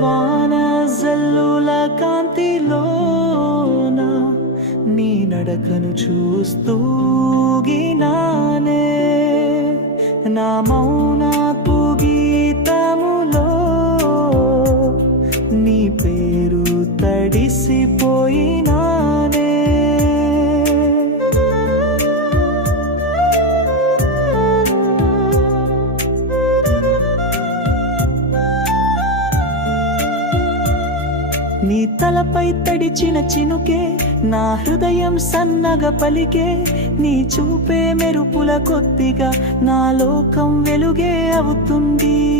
వాన జల్లుల కాంతిలోన నీ నడకను చూస్తూ గినానే నా మౌనపు నీ తలపై తడిచిన చినుకే నా హృదయం సన్నగ పలికే నీ చూపే మెరుపుల కొద్దిగా నా లోకం వెలుగే అవుతుంది.